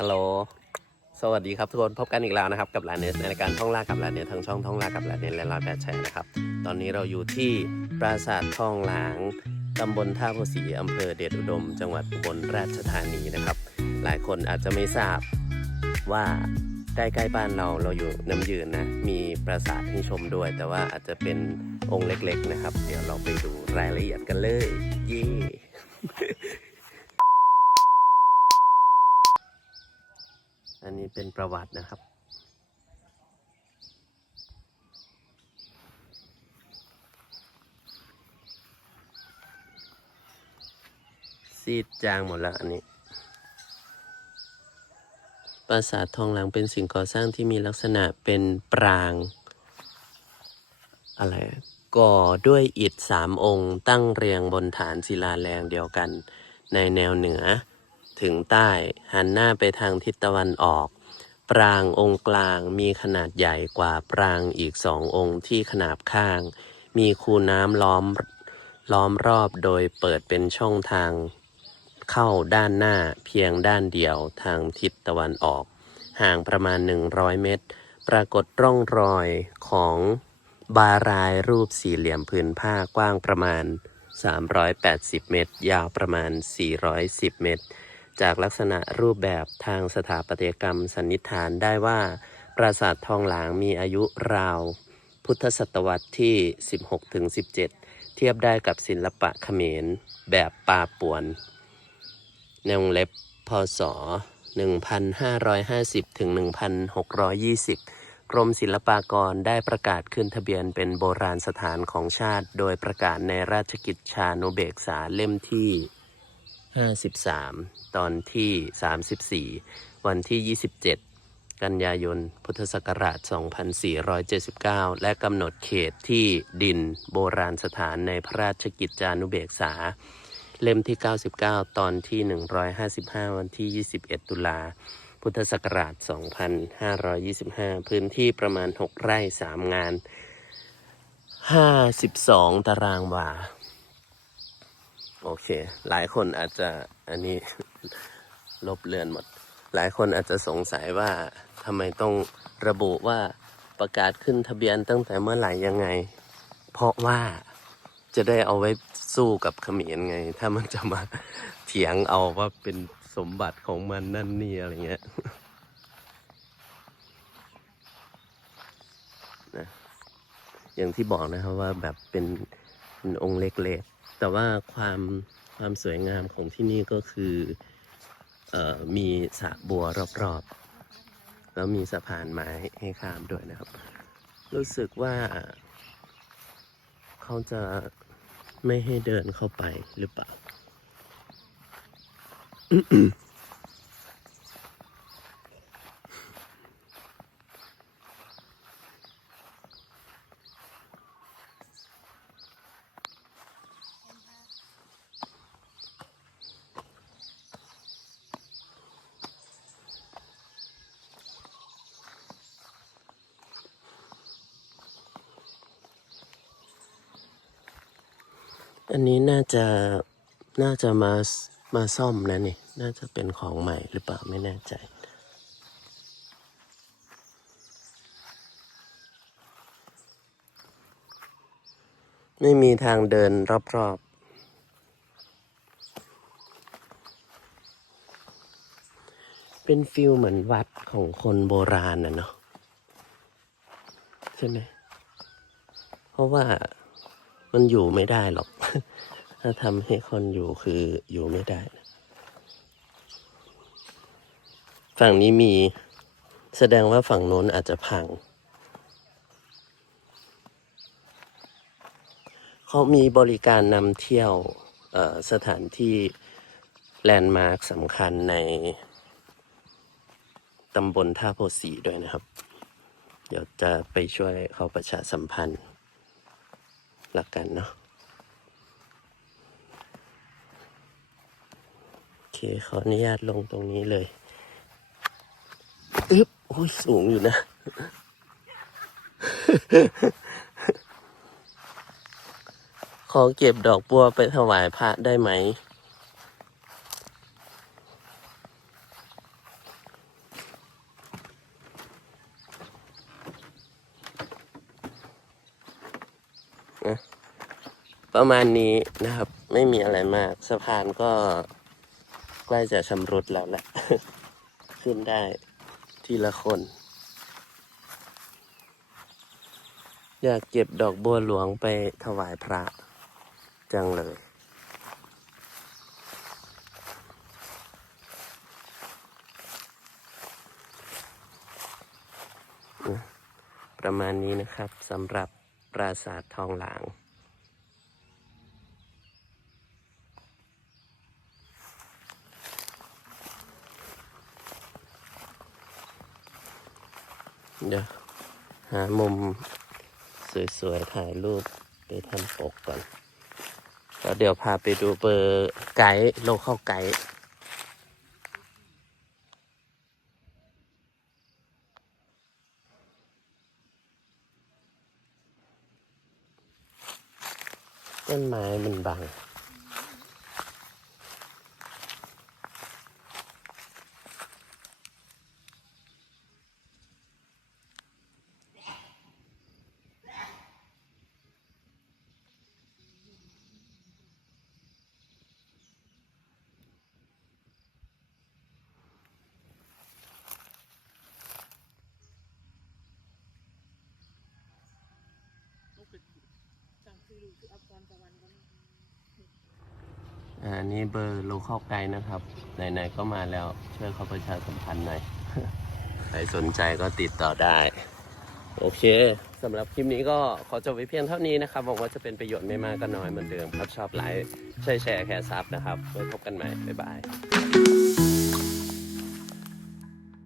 ฮัลโหล สวัสดีครับทุกคน พบกันอีกแล้วนะครับกับลาเนสในรายการท่องล่ากับลาเนสทางช่องท่องล่ากับลาเนสและลาแปดแชร์นะครับ ตอนนี้เราอยู่ที่ปราสาททองหลางตำบลท่าโพสีอำเภอเดชอุดม จังหวัดอุบลราชธานีนะครับ หลายคนอาจจะไม่ทราบว่าใกล้ๆบ้านเราเราอยู่น้ำยืนนะ มีปราสาทให้ชมด้วย แต่ว่าอาจจะเป็นองค์เล็กๆนะครับ เดี๋ยวเราไปดูรายละเอียดกันเลยเย่ อันนี้ เป็นประวัตินะครับ ซีดจางหมดแล้วอันนี้ ปราสาททองหลังเป็นสิ่งก่อสร้างที่มีลักษณะเป็นปราง อะไรก่อด้วยอิฐสามองค์ตั้งเรียงบนฐานศิลาแรงเดียวกัน ในแนวเหนือถึงใต้หันหน้าไปทางทิศตะวันออก ปรางองค์กลางมีขนาดใหญ่กว่าปรางอีกสององค์ที่ขนาบข้าง มีคูน้ำล้อมล้อมรอบโดยเปิดเป็นช่องทาง เข้าด้านหน้าเพียงด้านเดียวทางทิศตะวันออก ห่างประมาณ 100 เมตร ปรากฏร่องรอยของบารายรูปสี่เหลี่ยมผืนผ้ากว้างประมาณ 380 เมตร ยาวประมาณ 410 เมตร จากลักษณะรูปแบบทางสถาปัตยกรรมสันนิษฐานได้ว่า ปราสาททองหลางมีอายุราว พุทธศตวรรษที่ 16-17 เทียบได้กับศิลปะเขมร แบบปาป่วน ในวงเล็บพศ 1550 ถึง 1620 กรมศิลปากรได้ประกาศขึ้นทะเบียนเป็นโบราณสถานของชาติ โดยประกาศในราชกิจชานุเบกษาเล่มที่ 53 ตอนที่ 34 วันที่ 27 กันยายน พุทธศักราช 2479 และกำหนดเขตที่ดินโบราณสถานในพระราชกิจจานุเบกษา เล่มที่ 99 ตอนที่ 155 วันที่ 21 ตุลาพุทธศักราช 2525 พื้นที่ประมาณ 6 ไร่ 3 งาน 52 ตารางวา โอเค หลายคนอาจจะอันนี้ลบเลือนหมด หลายคนอาจจะสงสัยว่าทำไมต้องระบุว่าประกาศขึ้นทะเบียนตั้งแต่เมื่อไหร่ยังไง เพราะว่าจะได้เอาไว้สู้กับเขมรไง ถ้ามันจะมาเถียงเอาว่าเป็นสมบัติของมันนั่นนี่อะไรเงี้ยนะอย่างที่บอกนะครับว่าแบบเป็นเป็นองค์เล็กๆ แต่ว่าความความสวยงามของที่นี่ก็คือออมีสระบัวรอบๆ แล้วมีสะพานไม้ให้ข้ามด้วยนะครับ รู้สึกว่าเขาจะไม่ให้เดินเข้าไปหรือเปล่า อันนี้น่าจะน่าจะมามาซ่อมนะนี่ น่าจะเป็นของใหม่หรือเปล่าไม่แน่ใจ ไม่มีทางเดินรอบๆ เป็นฟิลเหมือนวัดของคนโบราณนะเนาะใช่ไหม เพราะว่ามันอยู่ไม่ได้หรอก ถ้าทำให้คนอยู่คืออยู่ไม่ได้ ฝั่งนี้มีแสดงว่าฝั่งโน้นอาจจะพัง เขามีบริการนำเที่ยวสถานที่แลนด์มาร์คสำคัญในตำบลท่าโพสีด้วยนะครับ เดี๋ยวจะไปช่วยเขาประชาสัมพันธ์ละกันเนาะ คขออนุญาตลงตรงนี้เลยอึ๊บโอ้ยสูงอยู่นะ ขอเก็บดอกบัวไปถวายพระได้ไหม ประมาณนี้นะครับ ไม่มีอะไรมาก สะพานก็ ใกล้จะชำรุดแล้วแหละ ขึ้นได้ทีละคน อยากเก็บดอกบัวหลวงไปถวายพระจังเลยประมาณนี้นะครับสำหรับปราสาททองหลาง เดี๋ยวหามุมสวยๆถ่ายรูปไปทำปกก่อนแล้วเดี๋ยวพาไปดูเบอร์ไกด์โลเข้าไกด์ต้นไม้มันบัง อันนี้เบอร์โลเข้าไกด์นะครับ ไหนๆก็มาแล้วช่วยเขาประชาสัมพันธ์หน่อย ใครสนใจก็ติดต่อได้ โอเคสำหรับคลิปนี้ก็ขอจบไว้เพียงเท่านี้นะครับหวังว่าจะเป็นประโยชน์ไม่มากก็น้อยเหมือนเดิมครับชอบไลค์ช่วยแชร์แคร์ซับนะครับไว้พบกันใหม่ บ๊ายบาย